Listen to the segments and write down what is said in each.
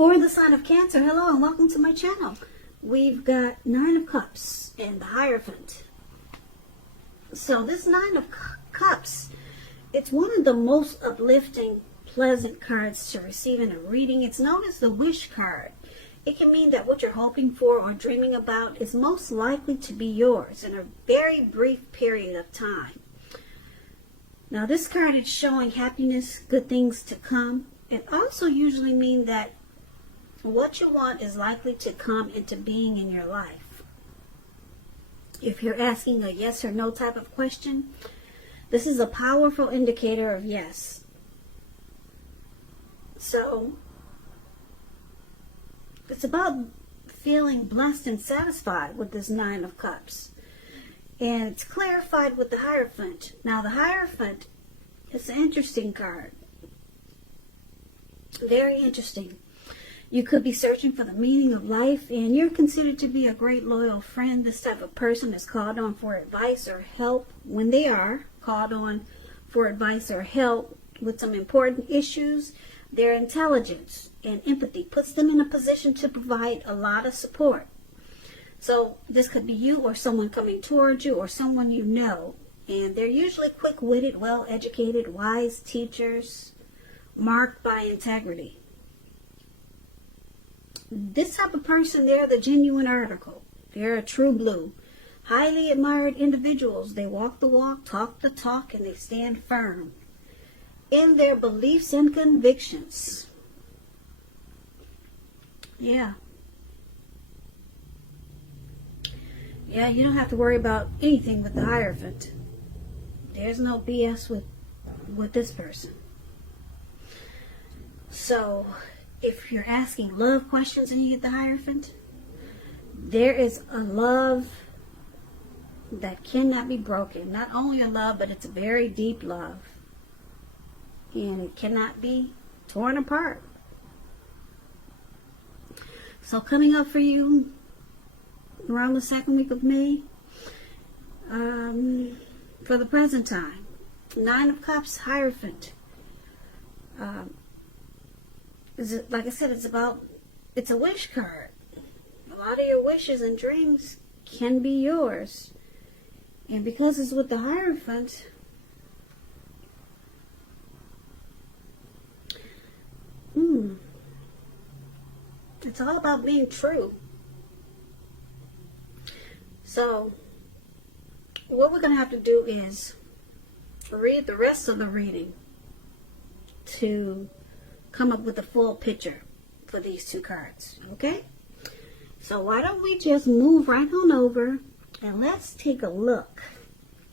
For the sign of Cancer, hello and welcome to my channel. We've got Nine of Cups and the Hierophant. So this Nine of Cups, it's one of the most uplifting, pleasant cards to receive in a reading. It's known as the wish card. It can mean that what you're hoping for or dreaming about is most likely to be yours in a very brief period of time. Now this card is showing happiness, good things to come. It also usually means that what you want is likely to come into being in your life. If you're asking a yes or no type of question, this is a powerful indicator of yes. So, it's about feeling blessed and satisfied with this Nine of Cups. And it's clarified with the Hierophant. Now the Hierophant is an interesting card. Very interesting. You could be searching for the meaning of life, and you're considered to be a great loyal friend. This type of person is called on for advice or help when they are called on for advice or help with some important issues. Their intelligence and empathy puts them in a position to provide a lot of support. So this could be you or someone coming towards you or someone you know. And they're usually quick-witted, well-educated, wise teachers, marked by integrity. This type of person, they're the genuine article. They're a true blue. Highly admired individuals. They walk the walk, talk the talk, and they stand firm in their beliefs and convictions. Yeah, you don't have to worry about anything with the Hierophant. There's no BS with this person. So, if you're asking love questions and you get the Hierophant, there is a love that cannot be broken. Not only a love, but it's a very deep love. And it cannot be torn apart. So coming up for you around the second week of May, for the present time, Nine of Cups, Hierophant. Like I said, it's a wish card. A lot of your wishes and dreams can be yours. And because it's with the Hierophant, it's all about being true. So, what we're going to have to do is read the rest of the reading to come up with a full picture for these two cards, okay? So why don't we just move right on over and let's take a look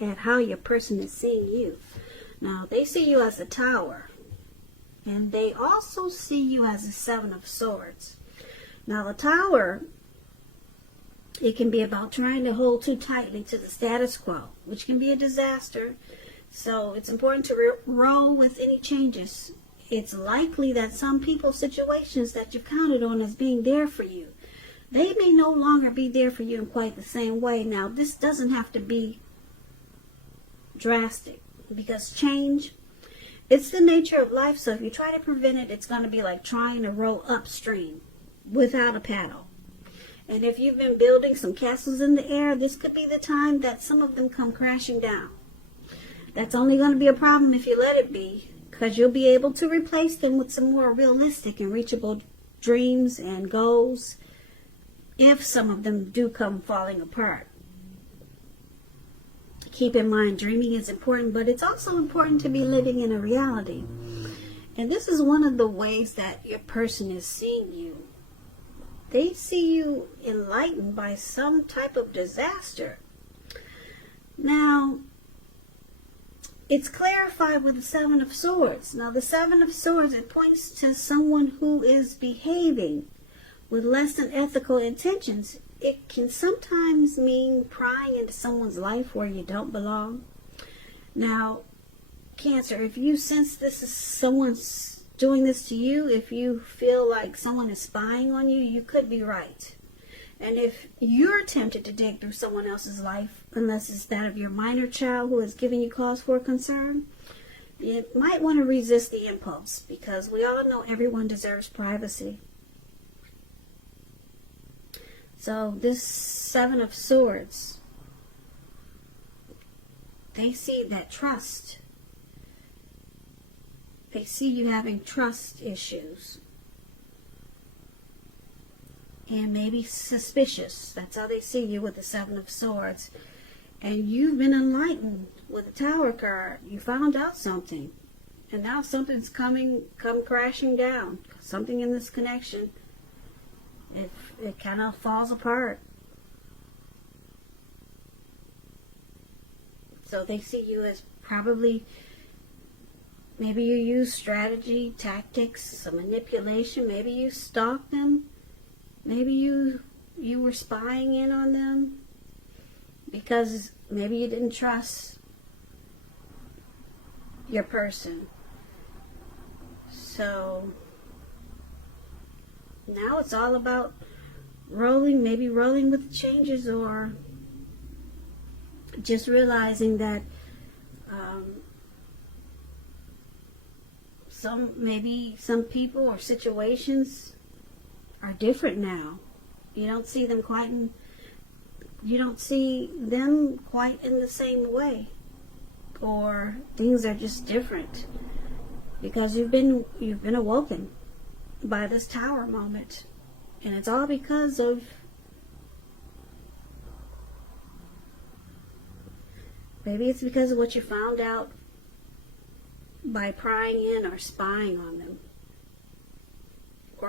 at how your person is seeing you. Now, they see you as a Tower, and they also see you as a Seven of Swords. Now, the Tower, it can be about trying to hold too tightly to the status quo, which can be a disaster. So it's important to roll with any changes. It's likely that some people's situations that you've counted on as being there for you, they may no longer be there for you in quite the same way. Now, this doesn't have to be drastic, because change, it's the nature of life. So if you try to prevent it, it's going to be like trying to row upstream without a paddle. And if you've been building some castles in the air, this could be the time that some of them come crashing down. That's only going to be a problem if you let it be, because you'll be able to replace them with some more realistic and reachable dreams and goals if some of them do come falling apart. Keep in mind, dreaming is important, but it's also important to be living in a reality. And this is one of the ways that your person is seeing you. They see you enlightened by some type of disaster. Now, it's clarified with the Seven of Swords. Now, the Seven of Swords, it points to someone who is behaving with less than ethical intentions. It can sometimes mean prying into someone's life where you don't belong. Now, Cancer, if you sense this is someone's doing this to you, if you feel like someone is spying on you, you could be right. And if you're tempted to dig through someone else's life, unless it's that of your minor child who is giving you cause for concern, you might want to resist the impulse, because we all know everyone deserves privacy. So this Seven of Swords, they see that trust. They see you having trust issues. And maybe suspicious. That's how they see you with the Seven of Swords. And you've been enlightened with the Tower card. You found out something. And now something's come crashing down. Something in this connection. It kind of falls apart. So they see you as probably, maybe you use strategy, tactics, some manipulation. Maybe you stalked them. Maybe you were spying in on them. Because maybe you didn't trust your person. So now it's all about maybe rolling with the changes, or just realizing that some people or situations are different now. You don't see them quite in the same way, or things are just different because you've been awoken by this Tower moment, and it's all because of maybe it's because of what you found out by prying in or spying on them,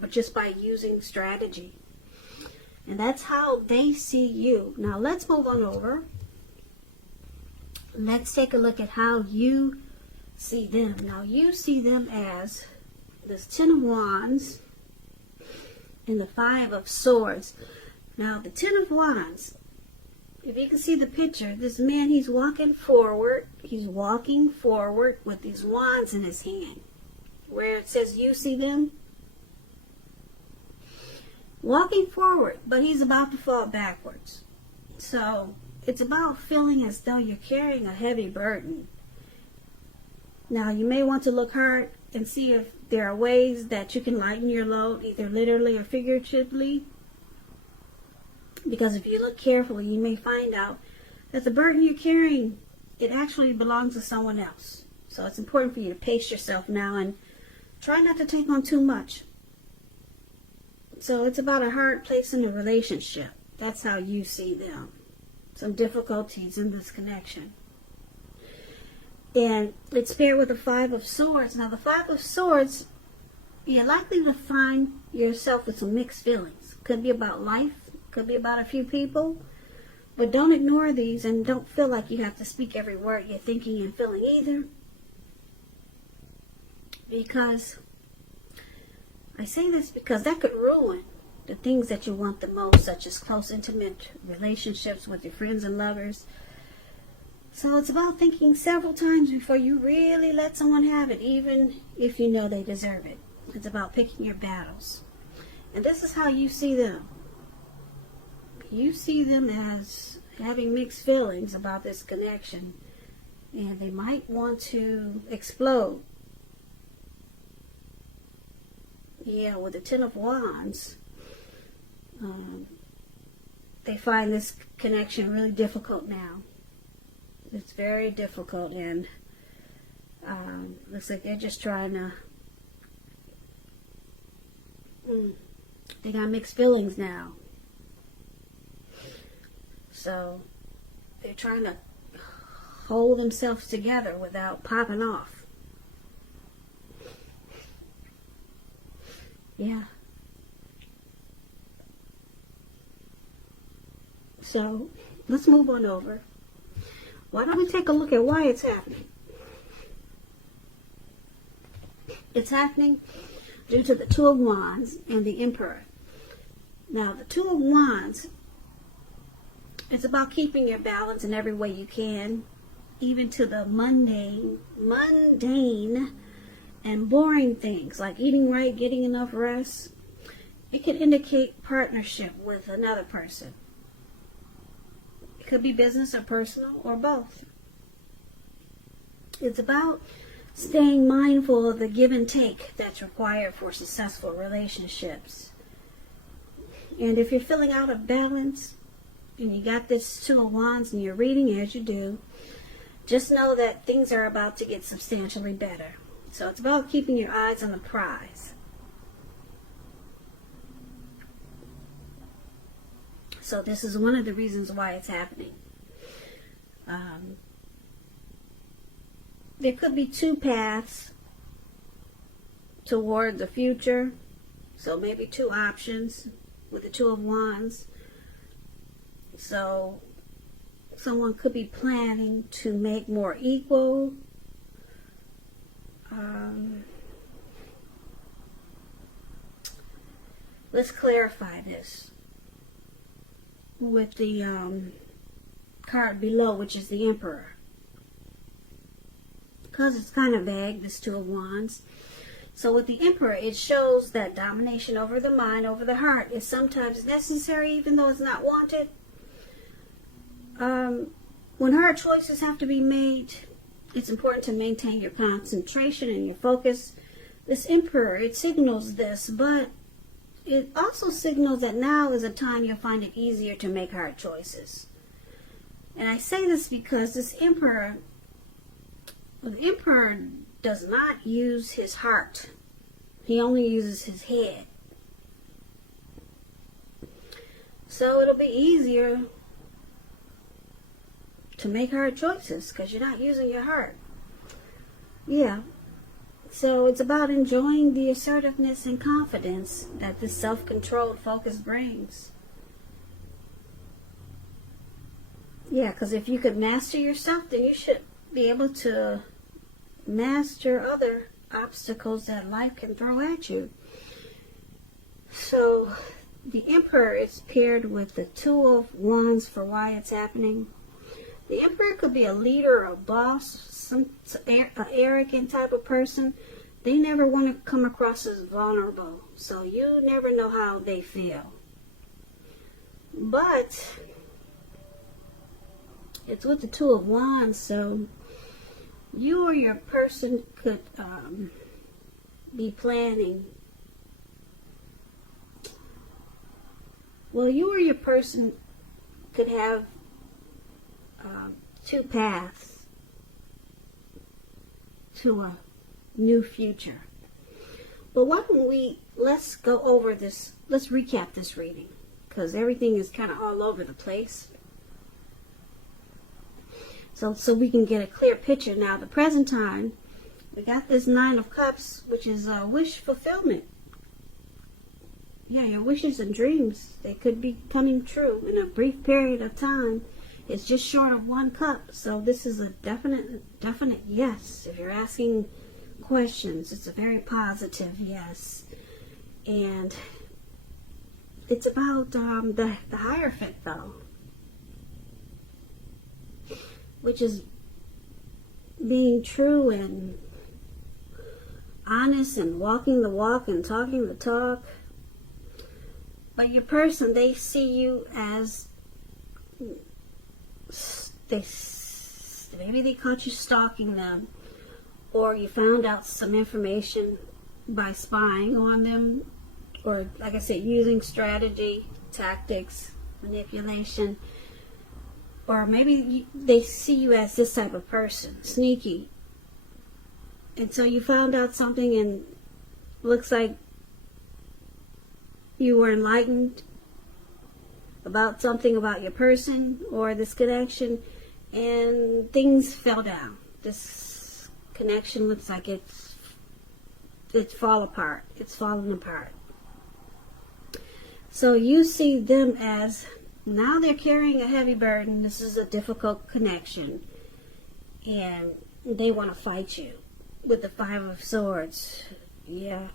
but just by using strategy. And that's how they see you. Now let's move on over. Let's take a look at how you see them. Now you see them as this Ten of Wands and the Five of Swords. Now the Ten of Wands, if you can see the picture, this man, he's walking forward. He's walking forward with these wands in his hand. Where it says you see them. Walking forward, but he's about to fall backwards. So it's about feeling as though you're carrying a heavy burden. Now you may want to look hard and see if there are ways that you can lighten your load, either literally or figuratively. Because if you look carefully, you may find out that the burden you're carrying, it actually belongs to someone else. So it's important for you to pace yourself now and try not to take on too much. So it's about a hard place in a relationship. That's how you see them. Some difficulties in this connection. And it's paired with the Five of Swords. Now the Five of Swords, you're likely to find yourself with some mixed feelings. Could be about life. Could be about a few people. But don't ignore these, and don't feel like you have to speak every word you're thinking and feeling either. Because I say this because that could ruin the things that you want the most, such as close, intimate relationships with your friends and lovers. So it's about thinking several times before you really let someone have it, even if you know they deserve it. It's about picking your battles. And this is how you see them. You see them as having mixed feelings about this connection, and they might want to explode. Yeah, with the Ten of Wands, they find this connection really difficult now. It's very difficult, and looks like they're just trying to, they got mixed feelings now. So they're trying to hold themselves together without popping off. Yeah. So let's move on over. Why don't we take a look at why it's happening? It's happening due to the Two of Wands and the Emperor. Now the Two of Wands, it's about keeping your balance in every way you can, even to the mundane and boring things like eating right, getting enough rest. It could indicate partnership with another person. It could be business or personal or both. It's about staying mindful of the give and take that's required for successful relationships. And if you're feeling out of balance and you got this Two of Wands and you're reading as you do, just know that things are about to get substantially better. So it's about keeping your eyes on the prize. So this is one of the reasons why it's happening. There could be two paths toward the future. So maybe two options with the Two of Wands. So someone could be planning to make more equal. Let's clarify this with the card below, which is the Emperor. Because it's kind of vague, this Two of Wands. So with the Emperor, it shows that domination over the mind, over the heart, is sometimes necessary, even though it's not wanted. When hard choices have to be made, it's important to maintain your concentration and your focus. This Emperor, it signals this, but it also signals that now is a time you'll find it easier to make hard choices. And I say this because this Emperor, the Emperor does not use his heart. He only uses his head. So it'll be easier to make hard choices because you're not using your heart. Yeah. So it's about enjoying the assertiveness and confidence that this self-controlled focus brings. Yeah, because if you could master yourself, then you should be able to master other obstacles that life can throw at you. So the Emperor is paired with the Two of Wands for why it's happening. The Emperor could be a leader or a boss, an arrogant type of person. They never want to come across as vulnerable, so you never know how they feel. But it's with the Two of Wands, so you or your person could be planning. Well, you or your person could have two paths to a new future. But why don't let's go over this, let's recap this reading, because everything is kind of all over the place. So we can get a clear picture. Now, the present time, we got this Nine of Cups, which is wish fulfillment. Yeah, your wishes and dreams, they could be coming true in a brief period of time. It's just short of one cup. So this is a definite yes. If you're asking questions, it's a very positive yes. And it's about the Hierophant, though, which is being true and honest and walking the walk and talking the talk. But your person, they see you as maybe they caught you stalking them, or you found out some information by spying on them, or like I said, using strategy, tactics, manipulation. Or maybe they see you as this type of person, sneaky. And so you found out something and looks like you were enlightened about something about your person or this connection, and things fell down. This connection looks like it's falling apart. So you see them as, now they're carrying a heavy burden. This is a difficult connection, and they want to fight you with the Five of Swords. Yeah,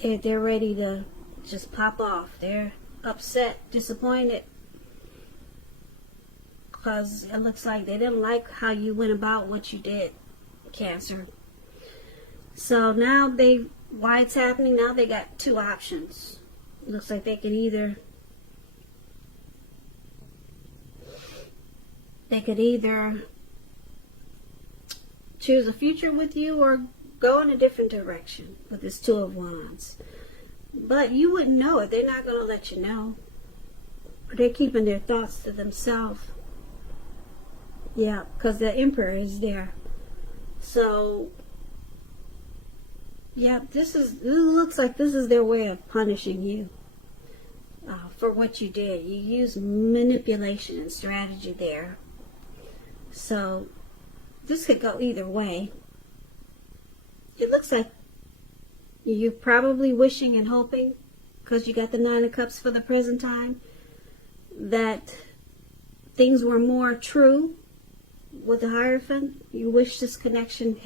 they're ready to just pop off. They're upset, disappointed, because it looks like they didn't like how you went about what you did, Cancer. So now why it's happening, now they got two options. It looks like they could either choose a future with you or go in a different direction with this Two of Wands. But you wouldn't know it. They're not going to let you know. They're keeping their thoughts to themselves. Yeah, because the Emperor is there. So, yeah, it looks like this is their way of punishing you for what you did. You used manipulation and strategy there. So, this could go either way. It looks like you're probably wishing and hoping, because you got the Nine of Cups for the present time, that things were more true with the Hierophant. You wish this connection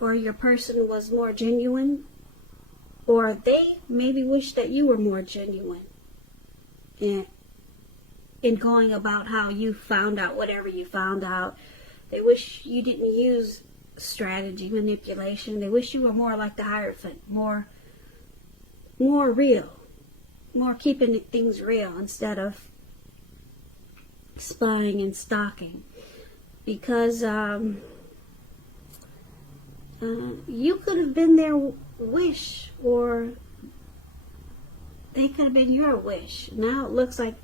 or your person was more genuine, or they maybe wish that you were more genuine in going about how you found out whatever you found out. They wish you didn't use strategy, manipulation. They wish you were more like the Hierophant, more real, more keeping things real instead of spying and stalking. Because you could have been their wish, or they could have been your wish. Now it looks like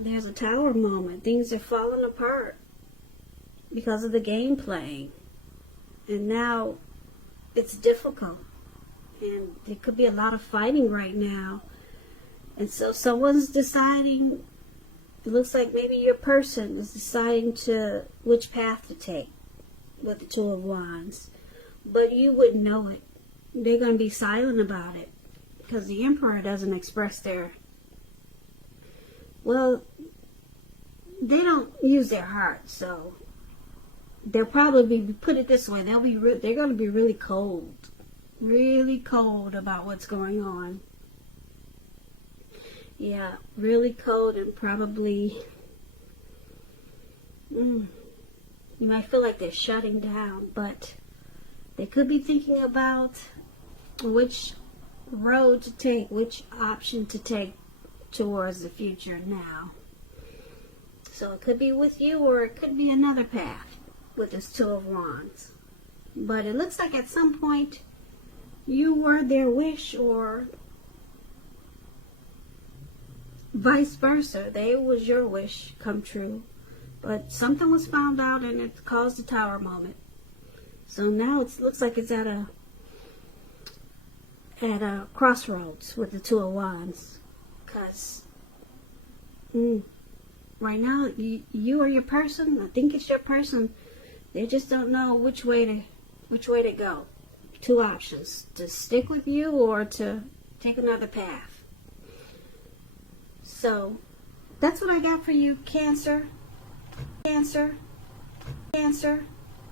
there's a Tower moment. Things are falling apart because of the game playing. And now it's difficult. And there could be a lot of fighting right now. And so someone's deciding, it looks like maybe your person is deciding which path to take with the Two of Wands. But you wouldn't know it. They're going to be silent about it. Because the Emperor doesn't express well, they don't use their heart, so they'll probably put it this way, they're going to be really cold about what's going on. Yeah, really cold, and probably you might feel like they're shutting down, but they could be thinking about which road to take, which option to take towards the future now. So it could be with you, or it could be another path with this Two of Wands. But it looks like at some point you were their wish, or vice versa. They was your wish come true. But something was found out, and it caused a Tower moment. So now it looks like it's at a crossroads with the Two of Wands. Because right now, you or your person, I think it's your person, they just don't know which way to go. Two options: to stick with you or to take another path. So that's what I got for you, Cancer. Cancer. Cancer.